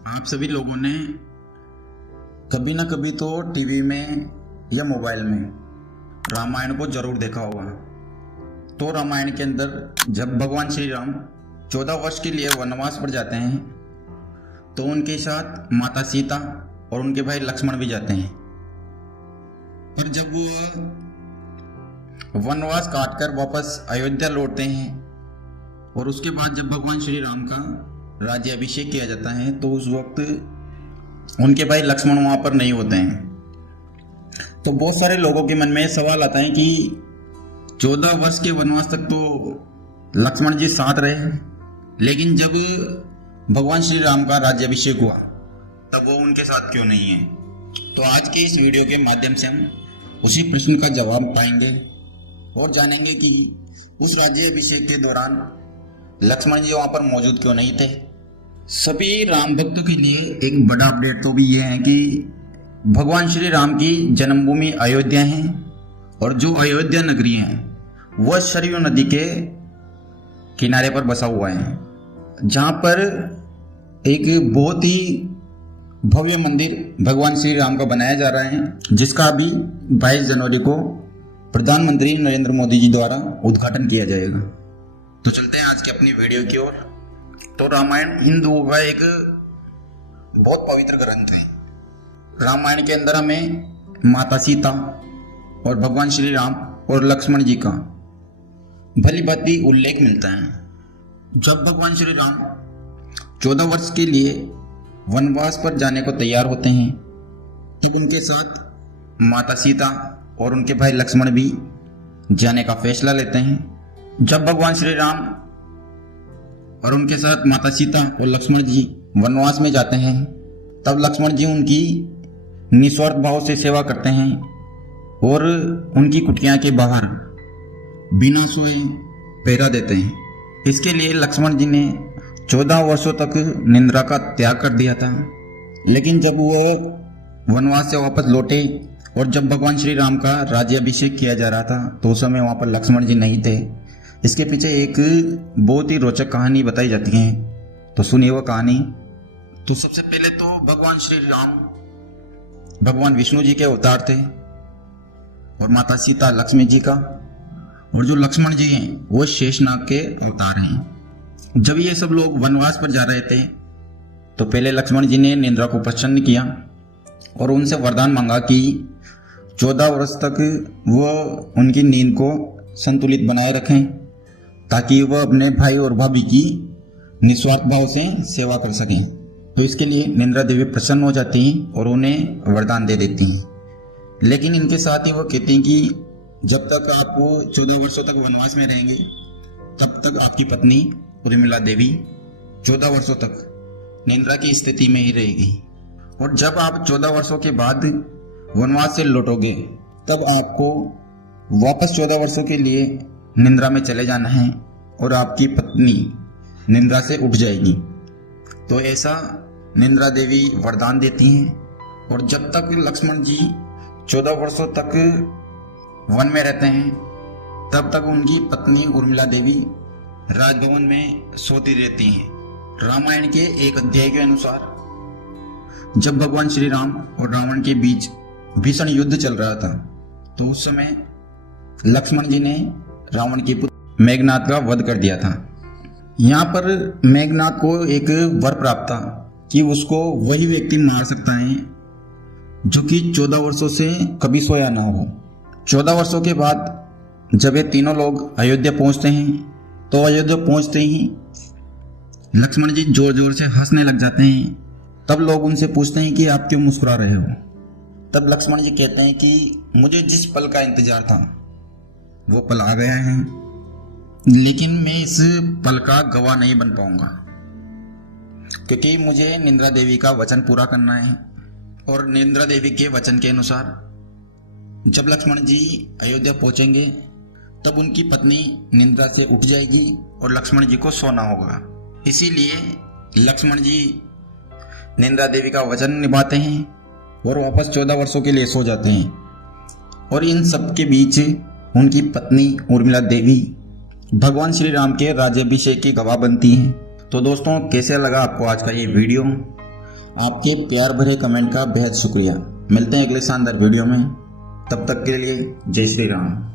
आप सभी लोगों ने कभी ना कभी तो टीवी में या मोबाइल में रामायण को जरूर देखा होगा। तो रामायण के अंदर जब भगवान श्री राम 14 वर्ष के लिए वनवास पर जाते हैं तो उनके साथ माता सीता और उनके भाई लक्ष्मण भी जाते हैं। पर जब वो वनवास काटकर वापस अयोध्या लौटते हैं और उसके बाद जब भगवान श्री राम का राज्याभिषेक किया जाता है तो उस वक्त उनके भाई लक्ष्मण वहां पर नहीं होते हैं। तो बहुत सारे लोगों के मन में सवाल आता है कि 14 वर्ष के वनवास तक तो लक्ष्मण जी साथ रहे, लेकिन जब भगवान श्री राम का राज्याभिषेक हुआ तब वो उनके साथ क्यों नहीं है। तो आज के इस वीडियो के माध्यम से हम उसी प्रश्न का जवाब पाएंगे और जानेंगे कि उस राज्याभिषेक के दौरान लक्ष्मण जी वहां पर मौजूद क्यों नहीं थे। सभी राम भक्तों के लिए एक बड़ा अपडेट तो भी ये है कि भगवान श्री राम की जन्मभूमि अयोध्या है और जो अयोध्या नगरी है वह सरयू नदी के किनारे पर बसा हुआ है, जहां पर एक बहुत ही भव्य मंदिर भगवान श्री राम का बनाया जा रहा है, जिसका अभी 22 जनवरी को प्रधानमंत्री नरेंद्र मोदी जी द्वारा उद्घाटन किया जाएगा। तो चलते हैं आज की अपनी वीडियो की ओर। तो रामायण हिंदुओं का एक बहुत पवित्र ग्रंथ है। रामायण के अंदर हमें माता सीता और भगवान श्री राम और लक्ष्मण जी का भली भांति उल्लेख मिलता है। जब भगवान श्री राम 14 वर्ष के लिए वनवास पर जाने को तैयार होते हैं तब उनके साथ माता सीता और उनके भाई लक्ष्मण भी जाने का फैसला लेते हैं। जब भगवान श्री राम और उनके साथ माता सीता और लक्ष्मण जी वनवास में जाते हैं तब लक्ष्मण जी उनकी निस्वार्थ भाव से सेवा करते हैं और उनकी कुटिया के बाहर बिना सोए पहरा देते हैं। इसके लिए लक्ष्मण जी ने 14 वर्षों तक निद्रा का त्याग कर दिया था, लेकिन जब वो वनवास से वापस लौटे और जब भगवान श्री राम का राज्याभिषेक किया जा रहा था तो उस समय वहां पर लक्ष्मण जी नहीं थे। इसके पीछे एक बहुत ही रोचक कहानी बताई जाती है, तो सुनिए वो कहानी। तो सबसे पहले तो भगवान श्री राम भगवान विष्णु जी के अवतार थे और माता सीता लक्ष्मी जी का, और जो लक्ष्मण जी हैं वो शेषनाग के अवतार हैं। जब ये सब लोग वनवास पर जा रहे थे तो पहले लक्ष्मण जी ने निद्रा को प्रसन्न किया और उनसे वरदान मांगा कि 14 वर्ष तक वो उनकी नींद को संतुलित बनाए रखें ताकि वह अपने भाई और भाभी की निस्वार्थ भाव से सेवा कर सकें। तो इसके लिए निद्रा देवी प्रसन्न हो जाती हैं और उन्हें वरदान दे देती हैं। लेकिन इनके साथ ही वो कहती हैं कि जब तक आप 14 वर्षों तक वनवास में रहेंगे तब तक आपकी पत्नी उर्मिला देवी 14 वर्षों तक निद्रा की स्थिति में ही रहेगी, और जब आप 14 वर्षों के बाद वनवास से लौटोगे तब आपको वापस 14 वर्षों के लिए निद्रा में चले जाना है और आपकी पत्नी निद्रा से उठ जाएगी। तो ऐसा निद्रा देवी वरदान देती हैं। और जब तक लक्ष्मण जी 14 वर्षों तक वन में रहते हैं तब तक उनकी पत्नी उर्मिला देवी राजभवन में सोती रहती हैं। रामायण के एक अध्याय के अनुसार जब भगवान श्री राम और रावण के बीच भीषण युद्ध चल रहा था तो उस समय लक्ष्मण जी ने रावण के पुत्र मेघनाद का वध कर दिया था। यहाँ पर मेघनाद को एक वर प्राप्त था कि उसको वही व्यक्ति मार सकता है जो कि 14 वर्षों से कभी सोया ना हो। 14 वर्षों के बाद जब ये तीनों लोग अयोध्या पहुंचते हैं तो अयोध्या पहुंचते ही लक्ष्मण जी जोर जोर से हंसने लग जाते हैं। तब लोग उनसे पूछते हैं कि आप क्यों मुस्कुरा रहे हो। तब लक्ष्मण जी कहते हैं कि मुझे जिस पल का इंतजार था वो पल आ गया है, लेकिन मैं इस पल का गवाह नहीं बन पाऊंगा क्योंकि मुझे निद्रा देवी का वचन पूरा करना है। और निद्रा देवी के वचन के अनुसार जब लक्ष्मण जी अयोध्या पहुंचेंगे तब उनकी पत्नी निद्रा से उठ जाएगी और लक्ष्मण जी को सोना होगा। इसीलिए लक्ष्मण जी निद्रा देवी का वचन निभाते हैं और वापस 14 वर्षों के लिए सो जाते हैं। और इन सब के बीच उनकी पत्नी उर्मिला देवी भगवान श्री राम के राज्याभिषेक की गवाह बनती हैं। तो दोस्तों कैसे लगा आपको आज का ये वीडियो? आपके प्यार भरे कमेंट का बेहद शुक्रिया। मिलते हैं अगले शानदार वीडियो में, तब तक के लिए जय श्री राम।